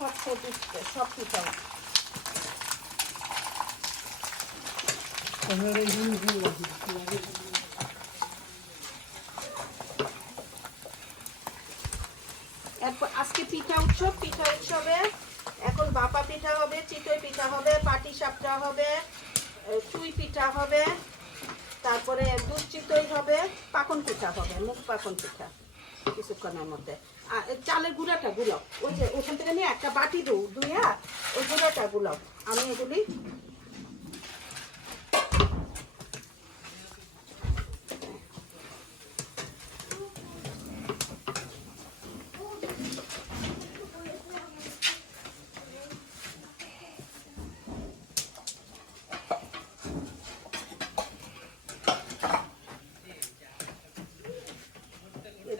সব সবজি সব পিঠা। এরপর আজকে পিঠা উৎসব পিঠা উৎসবে এখন বাপা পিঠা হবে চিতই পিঠা হবে পাটি সাপটা হবে চুই পিঠা হবে তারপরে দুধ চিতই হবে পাকন পিঠা হবে মুখ পাকন পিঠা। কিছুক্ষণের মধ্যে। আর চালের গুঁড়াটা গুলাও। ওই যে ওখান থেকে নিয়ে একটা বাটি দু দুইয়া, ওই গুঁড়াটা গুলাও। আমি এগুলি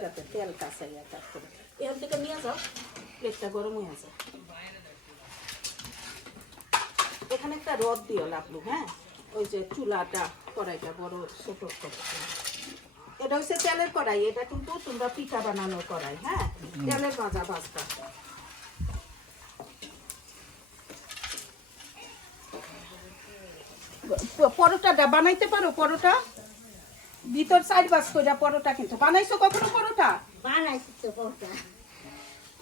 এটাতে তেল এখান থেকে নিয়ে যাও প্লেটটা গরম হয়ে আছে এখানে একটা রদ দিও লাগল হ্যাঁ? ওই যে চুলাটা কড়াইটা বড় ছোট। এটা হচ্ছে তেলের কড়াই এটা কিন্তু তোমরা পিঠা বানানোর কড়াই হ্যাঁ? তেলের ভাজা ভাজটা পরোটাটা বানাইতে পারো পরোটা? ভিতর সাইড বাস কইরা পরোটা কিন্তু। বানাইছো কখনো পরোটা? বানাইছি তো পরোটা।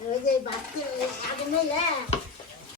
ওই যে বাচ্চা আগে নইলে